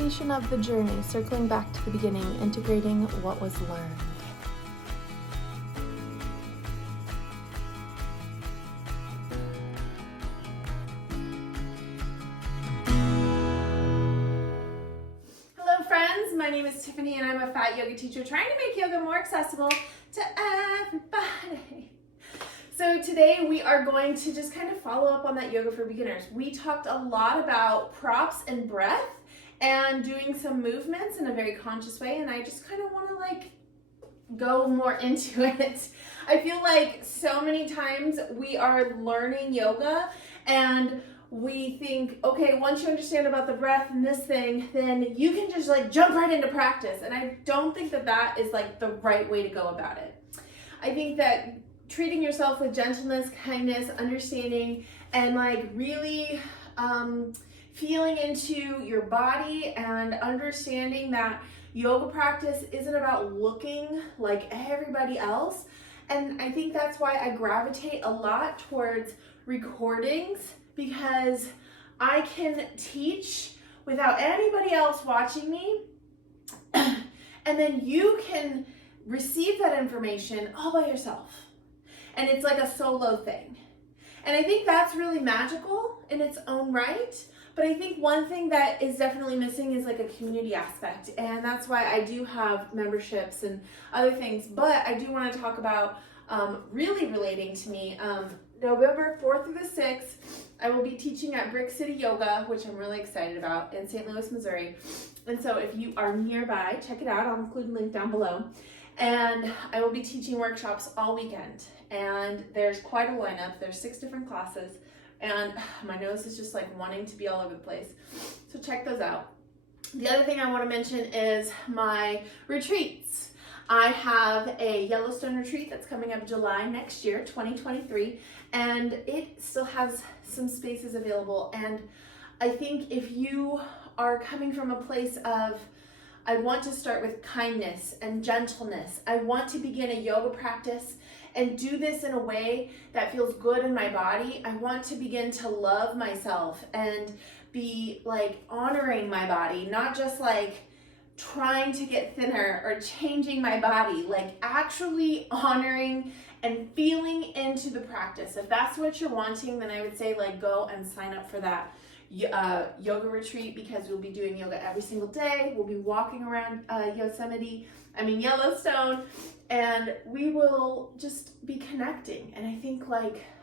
completion of the journey, circling back to the beginning, integrating what was learned. Hello friends, my name is Tiffany and I'm a fat yoga teacher trying to make yoga more accessible to everybody. So today we are going to just kind of follow up on that yoga for beginners. We talked a lot about props and breath and doing some movements in a very conscious way, and I just kind of want to go more into it. I feel like so many times we are learning yoga and we think, okay, once you understand about the breath and this thing, then you can just jump right into practice. And I don't think that that is the right way to go about it. I think that treating yourself with gentleness, kindness, understanding, and really feeling into your body and understanding that yoga practice isn't about looking like everybody else. And I think that's why I gravitate a lot towards recordings, because I can teach without anybody else watching me, and then you can receive that information all by yourself. And it's like a solo thing. And I think that's really magical in its own right. But I think one thing that is definitely missing is a community aspect. And that's why I do have memberships and other things. But I do want to talk about really relating to me. November 4th through the 6th, I will be teaching at Brick City Yoga, which I'm really excited about, in St. Louis, Missouri. And so if you are nearby, check it out. I'll include a link down below. And I will be teaching workshops all weekend. And there's quite a lineup. There's 6 different classes. And my nose is just wanting to be all over the place. So check those out. The other thing I want to mention is my retreats. I have a Yellowstone retreat that's coming up July next year, 2023, and it still has some spaces available. And I think if you are coming from a place of, I want to start with kindness and gentleness, I want to begin a yoga practice and do this in a way that feels good in my body, I want to begin to love myself and be honoring my body, not just trying to get thinner or changing my body, actually honoring and feeling into the practice. If that's what you're wanting, then I would say go and sign up for that yoga retreat, because we'll be doing yoga every single day. We'll be walking around Yellowstone, and we will just be connecting. And I think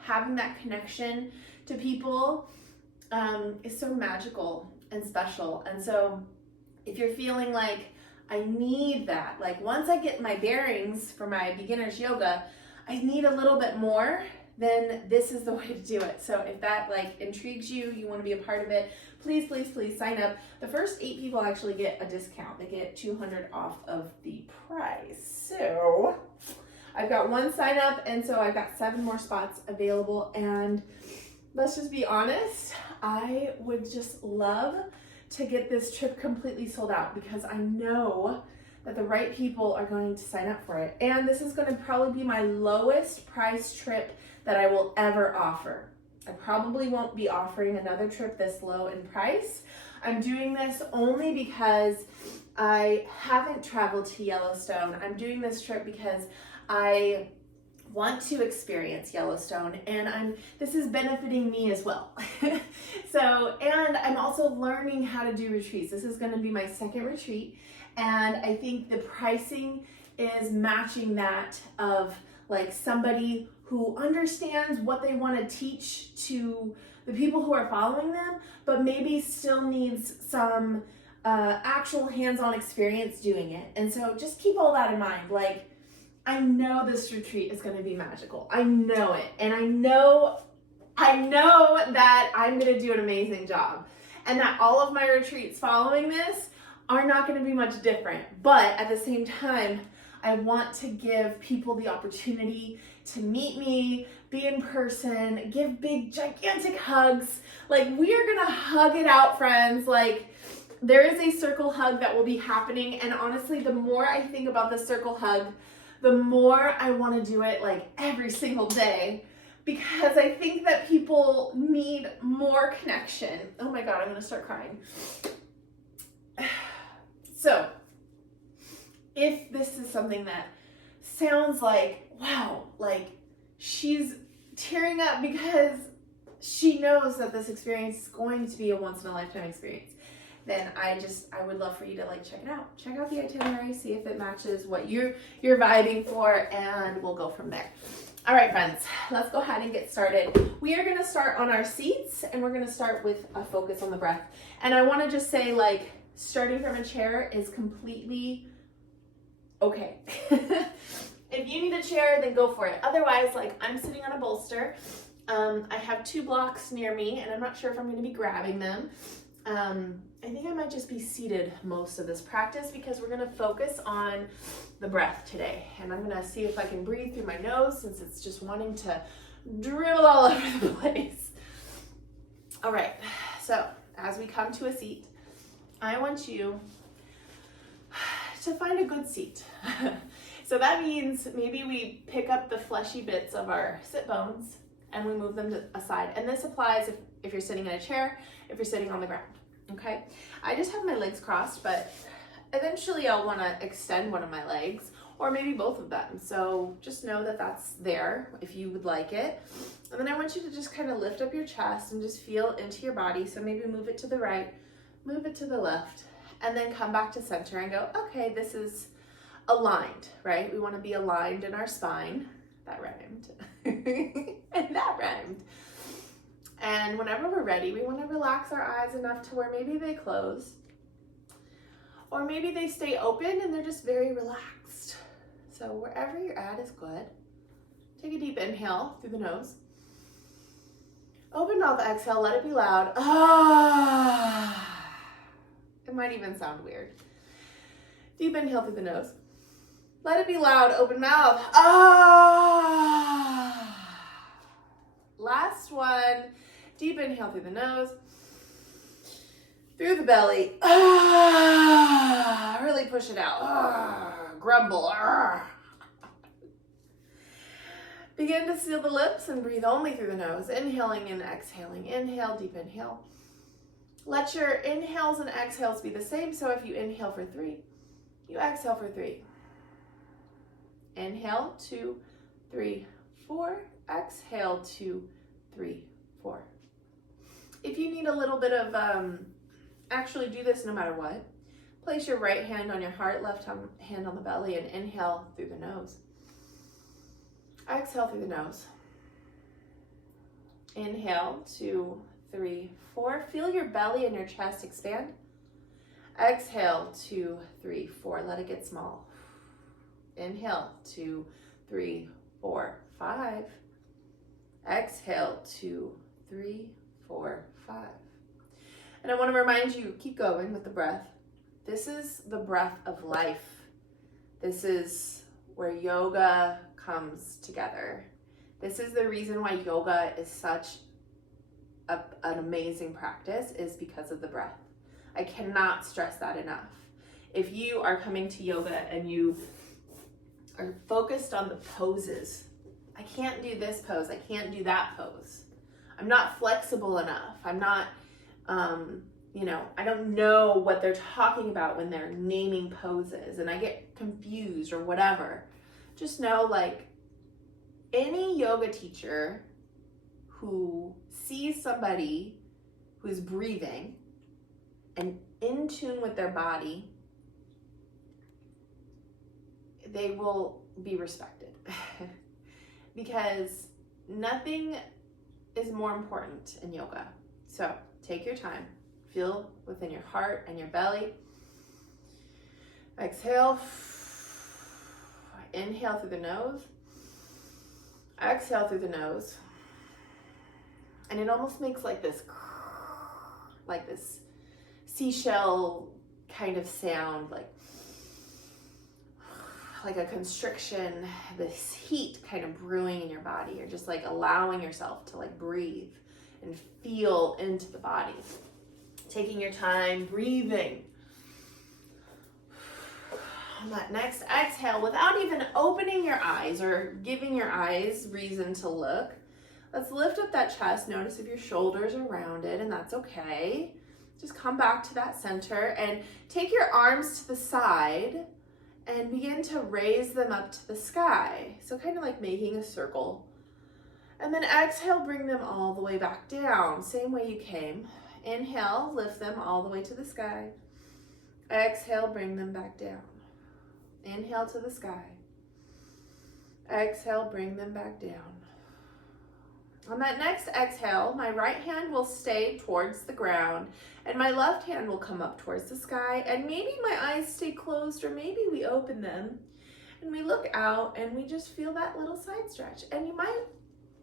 having that connection to people is so magical and special. And so if you're feeling I need that, once I get my bearings for my beginner's yoga, I need a little bit more, then this is the way to do it. So if that intrigues you, you want to be a part of it, please, please, please sign up. The first 8 people actually get a discount. They get $200 off of the price. So I've got 1 sign up, and so I've got 7 more spots available. And let's just be honest, I would just love to get this trip completely sold out, because I know that the right people are going to sign up for it. And this is going to probably be my lowest price trip that I will ever offer. I probably won't be offering another trip this low in price. I'm doing this only because I haven't traveled to Yellowstone. I'm doing this trip because I want to experience Yellowstone, and this is benefiting me as well. And I'm also learning how to do retreats. This is going to be my 2nd retreat, and I think the pricing is matching that of somebody who understands what they want to teach to the people who are following them, but maybe still needs some actual hands-on experience doing it. And so just keep all that in mind. I know this retreat is going to be magical. I know it. And I know that I'm going to do an amazing job, and that all of my retreats following this are not going to be much different. But at the same time, I want to give people the opportunity to meet me, be in person, give big, gigantic hugs. We are going to hug it out, friends. There is a circle hug that will be happening. And honestly, the more I think about the circle hug, the more I want to do it every single day, because I think that people need more connection. Oh my God, I'm going to start crying. So if this is something that sounds like, wow, like she's tearing up because she knows that this experience is going to be a once in a lifetime experience, then I would love for you to like check it out. Check out the itinerary, see if it matches what you're vibing for, and we'll go from there. All right, friends, let's go ahead and get started. We are gonna start on our seats, and we're gonna start with a focus on the breath. And I wanna just say, like, starting from a chair is completely okay. If you need a chair, then go for it. Otherwise, like, I'm sitting on a bolster. I have 2 blocks near me, and I'm not sure if I'm gonna be grabbing them. I think I might just be seated most of this practice because we're gonna focus on the breath today. And I'm gonna see if I can breathe through my nose since it's just wanting to dribble all over the place. All right, so as we come to a seat, I want you to find a good seat. So that means maybe we pick up the fleshy bits of our sit bones and we move them aside. And this applies if you're sitting in a chair, if you're sitting on the ground, okay? I just have my legs crossed, but eventually I'll wanna extend one of my legs or maybe both of them. So just know that that's there if you would like it. And then I want you to just kind of lift up your chest and just feel into your body. So maybe move it to the right, move it to the left, and then come back to center and go, okay, this is aligned, right? We wanna be aligned in our spine. That rhymed. And that rhymed. And whenever we're ready, we want to relax our eyes enough to where maybe they close, or maybe they stay open and they're just very relaxed. So wherever you're at is good. Take a deep inhale through the nose. Open mouth, exhale, let it be loud. Ah. It might even sound weird. Deep inhale through the nose. Let it be loud, open mouth. Ah. Last one. Deep inhale through the nose. Through the belly. Ah. Really push it out. Ah. Grumble. Ah. Begin to seal the lips and breathe only through the nose. Inhaling and exhaling. Inhale, deep inhale. Let your inhales and exhales be the same. So if you inhale for 3, you exhale for 3. Inhale, 2, 3, 4. Exhale, 2, 3, 4. If you need a little bit of, actually do this no matter what. Place your right hand on your heart, left hand on the belly, and inhale through the nose. Exhale through the nose. Inhale, 2, 3, 4. Feel your belly and your chest expand. Exhale, 2, 3, 4. Let it get small. Inhale, 2, 3, 4, 5. Exhale, 2, 3, 4, 5. And I want to remind you, keep going with the breath. This is the breath of life. This is where yoga comes together. This is the reason why yoga is such an amazing practice, is because of the breath. I cannot stress that enough. If you are coming to yoga and you are focused on the poses, I can't do this pose, I can't do that pose. I'm not flexible enough. I'm not, I don't know what they're talking about when they're naming poses and I get confused or whatever. Just know, like, any yoga teacher who sees somebody who's breathing and in tune with their body, they will be respected. Because nothing is more important in yoga. So take your time, feel within your heart and your belly. Exhale, inhale through the nose, exhale through the nose. And it almost makes like this seashell kind of sound, like a constriction, this heat kind of brewing in your body. You're just like allowing yourself to like breathe and feel into the body. Taking your time, breathing. On that next exhale, without even opening your eyes or giving your eyes reason to look, let's lift up that chest. Notice if your shoulders are rounded, and that's okay. just come back to that center and take your arms to the side and begin to raise them up to the sky. So kind of like making a circle. And then exhale, bring them all the way back down, same way you came. Inhale, lift them all the way to the sky. Exhale, bring them back down. Inhale to the sky. Exhale, bring them back down. On that next exhale, my right hand will stay towards the ground and my left hand will come up towards the sky, and maybe my eyes stay closed or maybe we open them and we look out and we just feel that little side stretch. And you might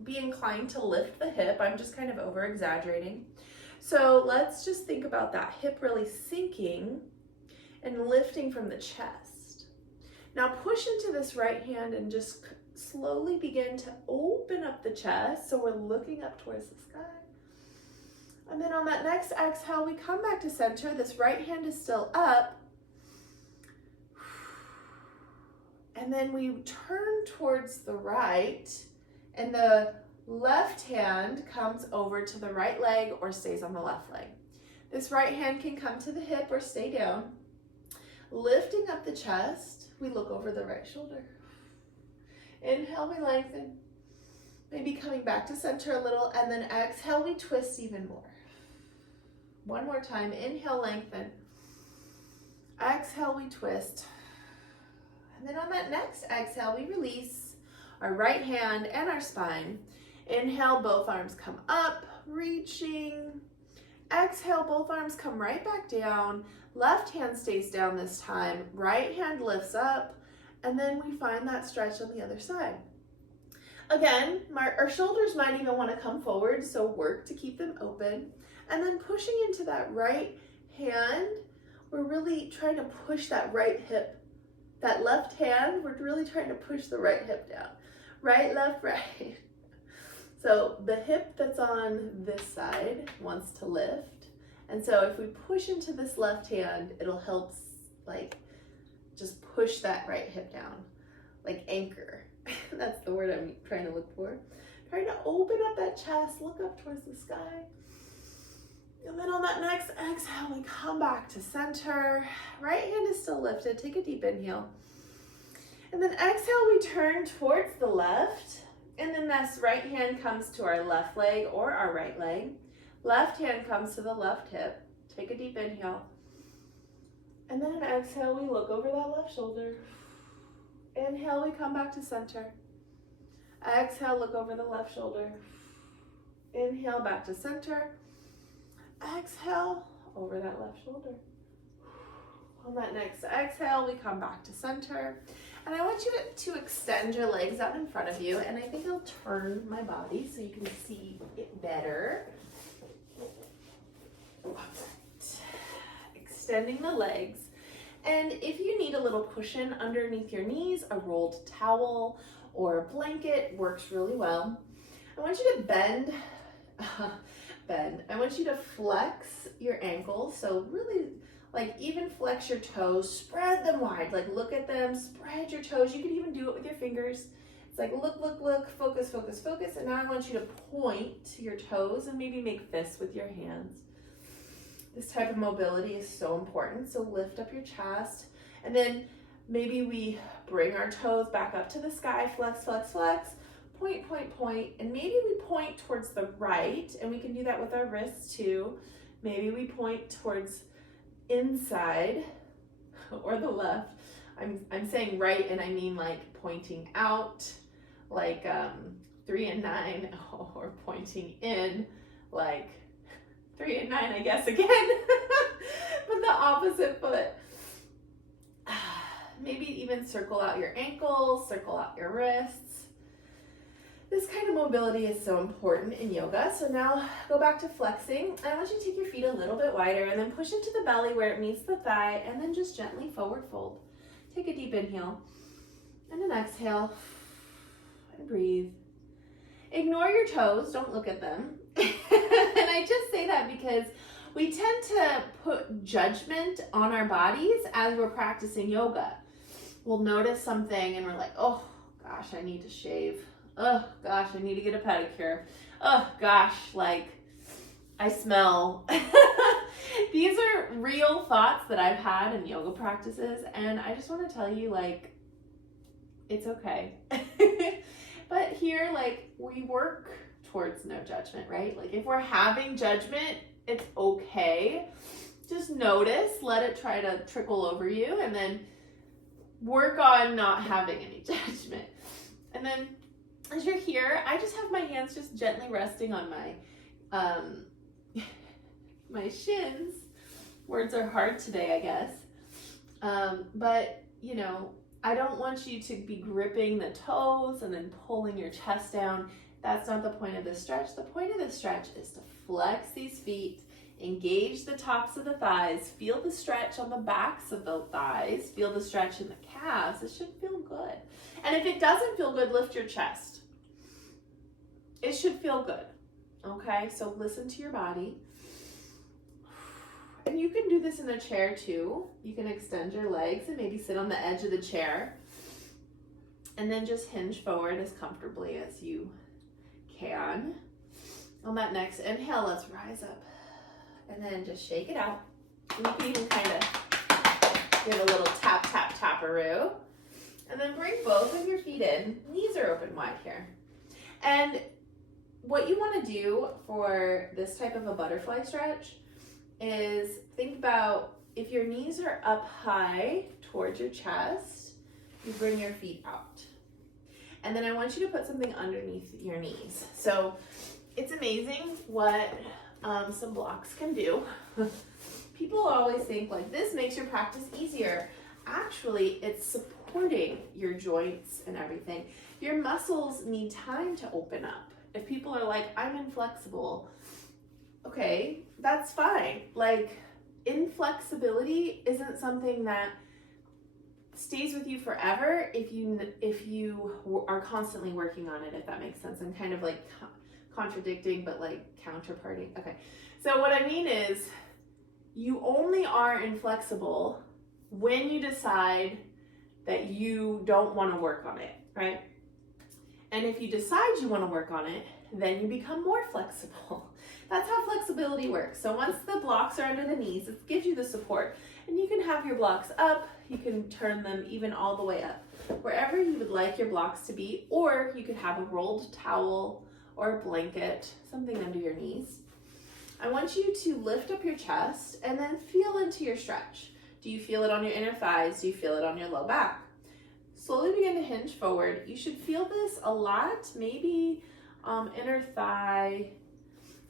be inclined to lift the hip. I'm just kind of over exaggerating. So let's just think about that hip really sinking and lifting from the chest. Now push into this right hand and just slowly begin to open up the chest so we're looking up towards the sky. And then on that next exhale, we come back to center. This right hand is still up. And then we turn towards the right, and the left hand comes over to the right leg or stays on the left leg. This right hand can come to the hip or stay down. Lifting up the chest, we look over the right shoulder. Inhale, we lengthen. Maybe coming back to center a little, and then exhale, we twist even more. One more time. Inhale, lengthen. Exhale, we twist. And then on that next exhale, we release our right hand and our spine. Inhale, both arms come up, reaching. Exhale, both arms come right back down. Left hand stays down this time. Right hand lifts up. And then we find that stretch on the other side. Again, our shoulders might even want to come forward, so work to keep them open. And then pushing into that right hand, we're really trying to push that right hip. That left hand, we're really trying to push the right hip down. Right, left, right. So the hip that's on this side wants to lift. And so if we push into this left hand, it'll help like just push that right hip down, like anchor. That's the word I'm trying to look for. Trying to open up that chest, look up towards the sky. And then on that next exhale, we come back to center. Right hand is still lifted. Take a deep inhale. And then exhale, we turn towards the left. And then this right hand comes to our left leg or our right leg. Left hand comes to the left hip. Take a deep inhale. And then exhale, we look over that left shoulder. Inhale, we come back to center. Exhale, look over the left shoulder. Inhale, back to center. Exhale, over that left shoulder. On that next exhale, we come back to center. And I want you to extend your legs out in front of you. And I think I'll turn my body so you can see it better. Extending the legs. And if you need a little cushion underneath your knees, a rolled towel or a blanket works really well. I want you to bend. I want you to flex your ankles. So really, like, even flex your toes, spread them wide. Like, look at them, spread your toes. You can even do it with your fingers. It's like, look, focus, focus, focus. And now I want you to point to your toes and maybe make fists with your hands. This type of mobility is so important. So lift up your chest. And then maybe we bring our toes back up to the sky. Flex, flex, flex. Point, point, point. And maybe we point towards the right. And we can do that with our wrists too. Maybe we point towards inside or the left. I'm saying right, and I mean like pointing out, like 3 and 9, or pointing in, like 3 and 9, I guess, again. But the opposite foot. Maybe even circle out your ankles, circle out your wrists. This kind of mobility is so important in yoga. So now go back to flexing. I want you to take your feet a little bit wider and then push into the belly where it meets the thigh, and then just gently forward fold. Take a deep inhale and an exhale and breathe. Ignore your toes, don't look at them. And I just say that because we tend to put judgment on our bodies as we're practicing yoga. We'll notice something and we're like, oh gosh, I need to shave. Oh gosh, I need to get a pedicure. Oh gosh, like I smell. These are real thoughts that I've had in yoga practices, and I just want to tell you, like, it's okay. But here, like, we work towards no judgment, right? Like, if we're having judgment, it's okay. Just notice, let it try to trickle over you, and then work on not having any judgment. And then as you're here, I just have my hands just gently resting on my my shins. Words are hard today, I guess. But, you know, I don't want you to be gripping the toes and then pulling your chest down. That's not the point of this stretch. The point of this stretch is to flex these feet, engage the tops of the thighs, feel the stretch on the backs of the thighs, feel the stretch in the calves. It should feel good. And if it doesn't feel good, lift your chest. It should feel good. Okay, so listen to your body. And you can do this in a chair too. You can extend your legs and maybe sit on the edge of the chair. And then just hinge forward as comfortably as you can. On that next inhale, let's rise up. And then just shake it out. And you can even kind of give a little tap, tap, taparoo. And then bring both of your feet in. Knees are open wide here. And what you want to do for this type of a butterfly stretch is think about if your knees are up high towards your chest, you bring your feet out. And then I want you to put something underneath your knees. So it's amazing what some blocks can do. People always think like this makes your practice easier. Actually, it's supporting your joints and everything. Your muscles need time to open up. If people are like, I'm inflexible, okay, that's fine. Like, inflexibility isn't something that stays with you forever if you are constantly working on it, if that makes sense. I'm kind of like contradicting, but like counterparting. Okay, so what I mean is you only are inflexible when you decide that you don't want to work on it, right? And if you decide you want to work on it, then you become more flexible. That's how flexibility works. So once the blocks are under the knees, it gives you the support. And you can have your blocks up, you can turn them even all the way up, wherever you would like your blocks to be, or you could have a rolled towel or a blanket, something under your knees. I want you to lift up your chest and then feel into your stretch. Do you feel it on your inner thighs? Do you feel it on your low back? Slowly begin to hinge forward. You should feel this a lot, maybe inner thigh.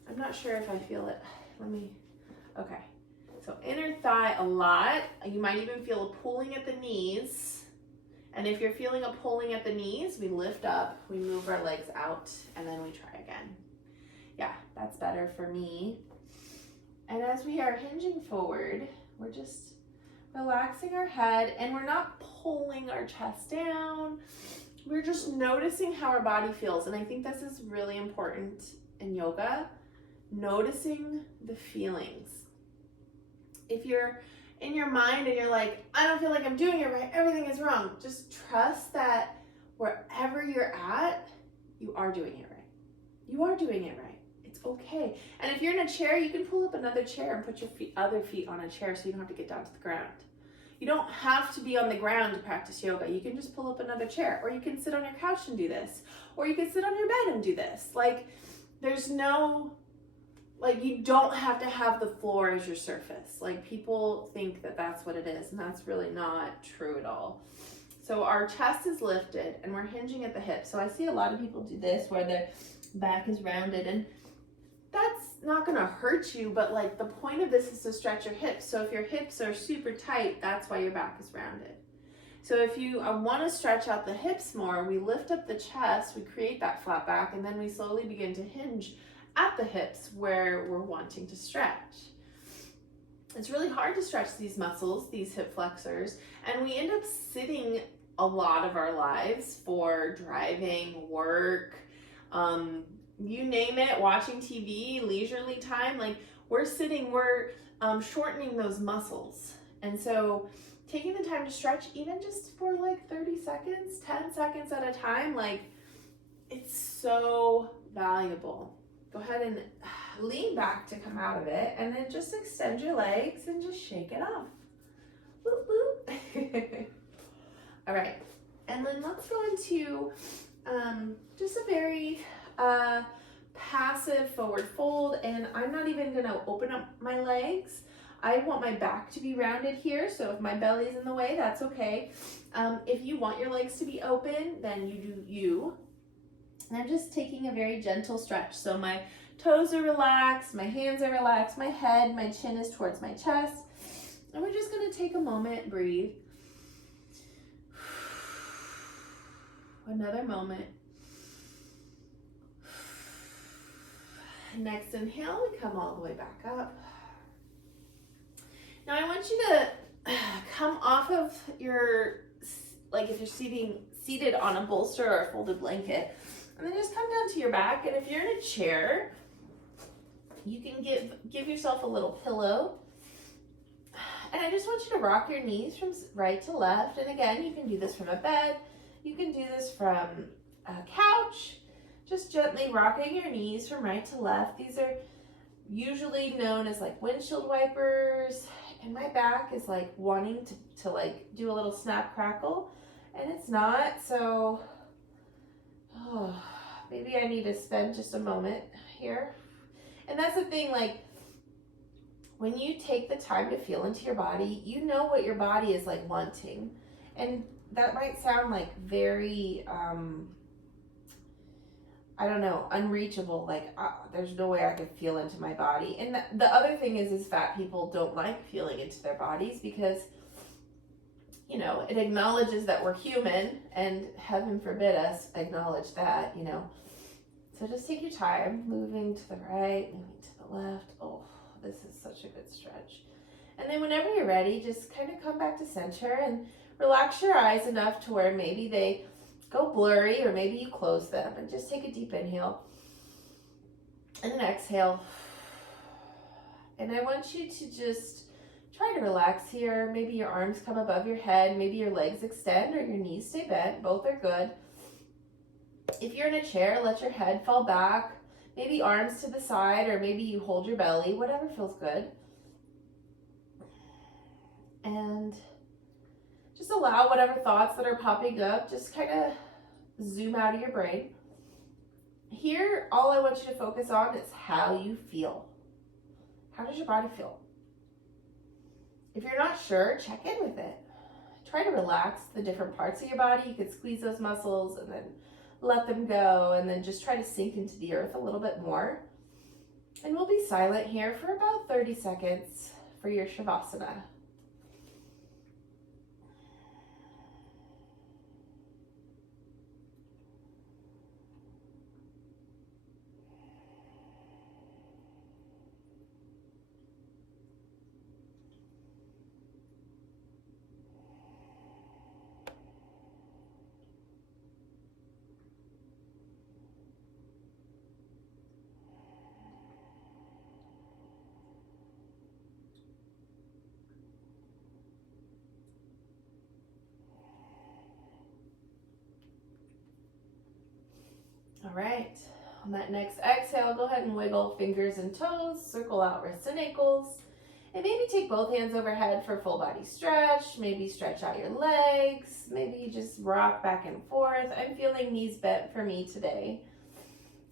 I'm not sure if I feel it. Okay. So inner thigh a lot. You might even feel a pulling at the knees. And if you're feeling a pulling at the knees, we lift up, we move our legs out, and then we try again. Yeah, that's better for me. And as we are hinging forward, we're just relaxing our head, and we're not pulling our chest down. We're just noticing how our body feels. And I think this is really important in yoga, noticing the feelings. If you're in your mind and you're like, I don't feel like I'm doing it right, everything is wrong, just trust that wherever you're at, you are doing it right. You are doing it right. It's okay. And if you're in a chair, you can pull up another chair and put your other feet on a chair so you don't have to get down to the ground. You don't have to be on the ground to practice yoga. You can just pull up another chair, or you can sit on your couch and do this, or you can sit on your bed and do this. Like, there's no, like, you don't have to have the floor as your surface. Like, people think that that's what it is, and that's really not true at all. So our chest is lifted and we're hinging at the hips. So I see a lot of people do this where their back is rounded, and that's not gonna hurt you, but like the point of this is to stretch your hips. So if your hips are super tight, that's why your back is rounded. So if you wanna stretch out the hips more, we lift up the chest, we create that flat back, and then we slowly begin to hinge at the hips where we're wanting to stretch. It's really hard to stretch these muscles, these hip flexors, and we end up sitting a lot of our lives for driving, work, you name it, watching TV, leisurely time. Like, we're sitting, we're shortening those muscles. And so taking the time to stretch, even just for like 30 seconds, 10 seconds at a time, like, it's so valuable. Go ahead and lean back to come out of it, and then just extend your legs and just shake it off. Whoop, whoop. All right, and then let's go into just a very passive forward fold, and I'm not even gonna open up my legs. I want my back to be rounded here, so if my belly's in the way, that's okay. If you want your legs to be open, then you do you. And I'm just taking a very gentle stretch. So my toes are relaxed, my hands are relaxed, my head, my chin is towards my chest. And we're just gonna take a moment, breathe. Another moment. Next inhale, we come all the way back up. Now I want you to come off of your, like if you're seated on a bolster or a folded blanket, and then just come down to your back. And if you're in a chair, you can give yourself a little pillow. And I just want you to rock your knees from right to left. And again, you can do this from a bed. You can do this from a couch. Just gently rocking your knees from right to left. These are usually known as like windshield wipers. And my back is like wanting to like do a little snap crackle. And it's not, so maybe I need to spend just a moment here. And that's the thing, like when you take the time to feel into your body, you know what your body is like wanting. And that might sound like very, I don't know, unreachable, like there's no way I could feel into my body. And the other thing is fat people don't like feeling into their bodies because, you know, it acknowledges that we're human, and heaven forbid us acknowledge that, you know. So just take your time, moving to the right, moving to the left. Oh, this is such a good stretch. And then whenever you're ready, just kind of come back to center and relax your eyes enough to where maybe they go blurry, or maybe you close them, and just take a deep inhale and an exhale. And I want you to just try to relax here. Maybe your arms come above your head, maybe your legs extend or your knees stay bent. Both are good. If you're in a chair, let your head fall back, maybe arms to the side, or maybe you hold your belly, whatever feels good. And just allow whatever thoughts that are popping up, just kind of zoom out of your brain. Here, all I want you to focus on is how you feel. How does your body feel? If you're not sure, check in with it. Try to relax the different parts of your body. You could squeeze those muscles and then let them go, and then just try to sink into the earth a little bit more. And we'll be silent here for about 30 seconds for your Shavasana. All right, on that next exhale, go ahead and wiggle fingers and toes, circle out wrists and ankles, and maybe take both hands overhead for full body stretch. Maybe stretch out your legs, maybe you just rock back and forth. I'm feeling knees bent for me today.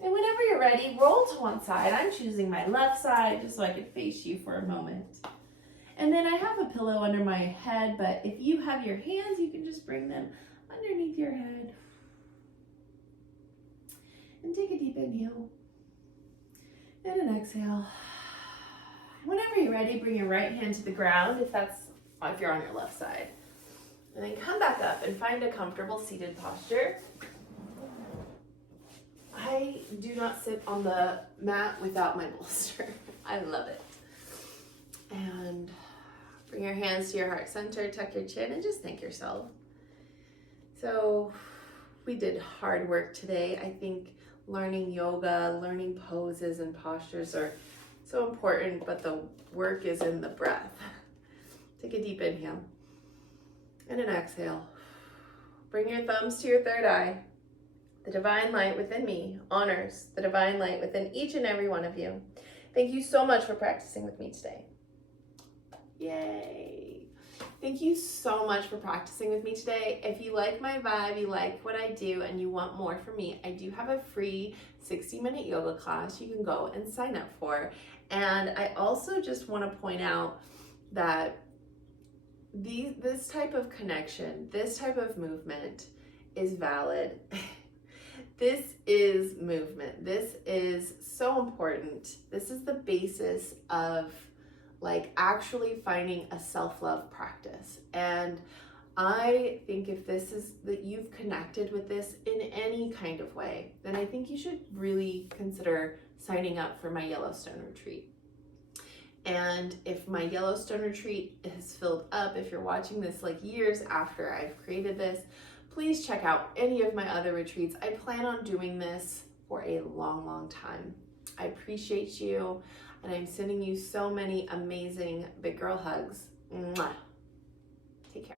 And whenever you're ready, roll to one side. I'm choosing my left side just so I can face you for a moment. And then I have a pillow under my head, but if you have your hands, you can just bring them underneath your head. And take a deep inhale and an exhale. Whenever you're ready, bring your right hand to the ground if you're on your left side. And then come back up and find a comfortable seated posture. I do not sit on the mat without my bolster. I love it. And bring your hands to your heart center, tuck your chin, and just thank yourself. So we did hard work today. I think learning yoga, learning poses and postures are so important, but the work is in the breath. Take a deep inhale and an exhale. Bring your thumbs to your third eye. The divine light within me honors the divine light within each and every one of you. Thank you so much for practicing with me today. Yay. Thank you so much for practicing with me today. If you like my vibe, you like what I do, and you want more from me, I do have a free 60-minute yoga class you can go and sign up for. And I also just want to point out that this type of connection, this type of movement is valid. This is movement. This is so important. This is the basis of like actually finding a self-love practice. And I think if this is that you've connected with this in any kind of way, then I think you should really consider signing up for my Yellowstone retreat. And if my Yellowstone retreat is filled up, if you're watching this like years after I've created this, please check out any of my other retreats. I plan on doing this for a long, long time. I appreciate you, and I'm sending you so many amazing big girl hugs. Mwah.